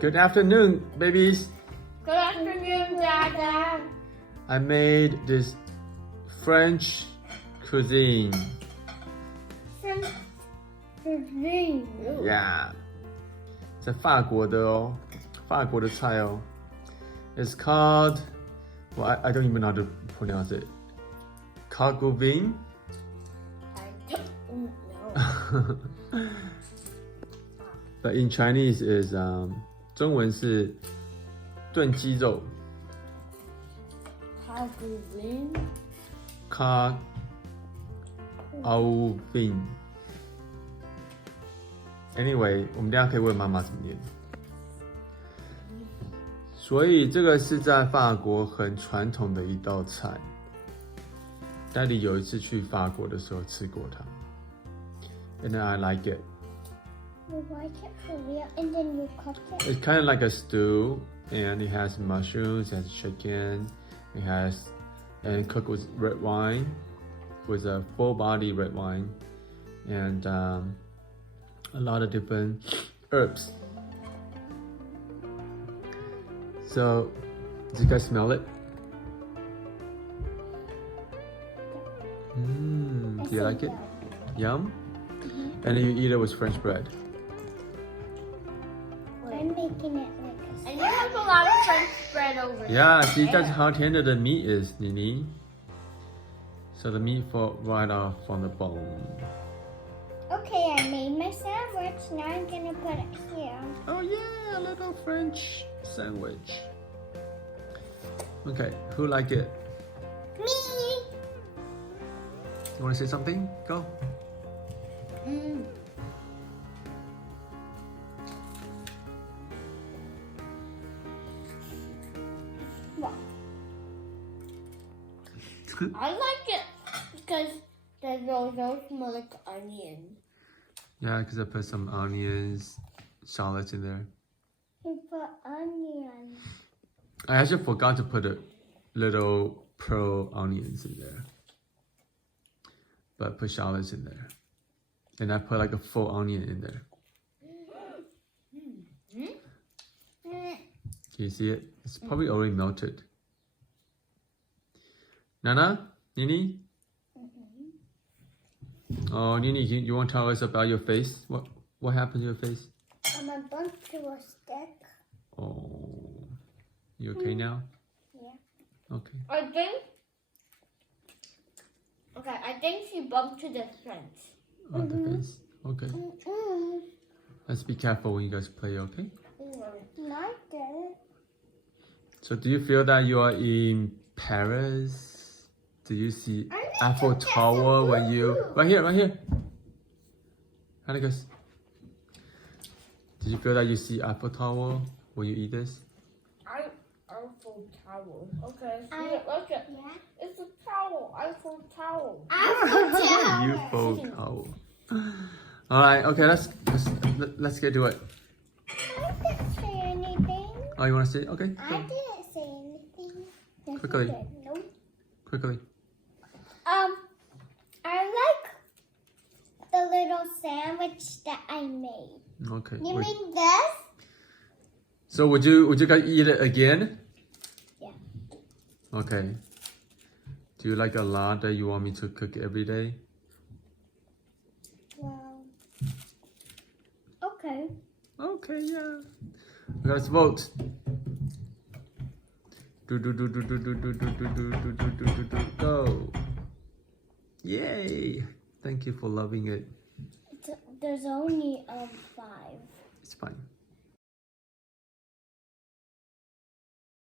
Good afternoon, babies. Good afternoon, Dada. I made this French cuisine. Yeah. 在法国的哦，法国的菜哦。It's called, well, I don't even know how to pronounce it. Cog Au Vin. I don't know. But in Chinese is 中文是炖鸡肉。Cog Au Vin. Cog Au Vin. Anyway, 我们等一下可以问妈妈怎么念。所以这个是在法国很传统的一道菜。Daddy 有一次去法国的时候吃过它 ，and then I like it. You like it for real, and then you cook it. It's kind of like a stew, and it has mushrooms, it has chicken, and cooked with red wine, with a full body red wine, and a lot of different herbs. So, did you guys smell it? Do you like it? Yum? And then you eat it with French bread. I'm making it like a. And you have a lot of French bread over there. Yeah, see that's how tender the meat is, Nini. So the meat fall right off on the bone. Okay, I made my sandwich. Now I'm gonna put it here. Oh yeah, a little French sandwich. Okay, who like it? Me. You want to say something? Go. Well, I like it because there's no smell like onion. Yeah, because I put some onions, shallots in there. You put onion. I actually forgot to put a little pearl onions in there. But I put shallots in there. And I put like a full onion in there. Can you see it? It's probably already melted. Nana? Nini? Oh, Nini, you want to tell us about your face? What happened to your face? I'm a bunch to a stick. Oh, you okay now? Yeah. Okay. I think she bumped to the fence. On the face? Okay. Let's be careful when you guys play, okay? Not good. So do you feel that you are in Paris? Do you see Eiffel Tower when you... Right here. Hannikas. Did you feel that you see Eiffel Tower when you eat this? Eiffel Tower. Okay. Look at. Yeah. It's a tower. Eiffel Tower. Eiffel Tower. All right. Okay. Let's get to it. I didn't say anything. Oh, you want to say? Okay. I didn't say anything. Yes, Quickly. you did. Nope. Quickly. I like the little sandwich that I made. Okay. You mean this? So would you guys eat it again? Yeah. Okay. Do you like a lot that you want me to cook every day? Well. Okay. Okay, yeah. Let's vote. Go. Yay. Thank you for loving it. There's only 5. It's fine.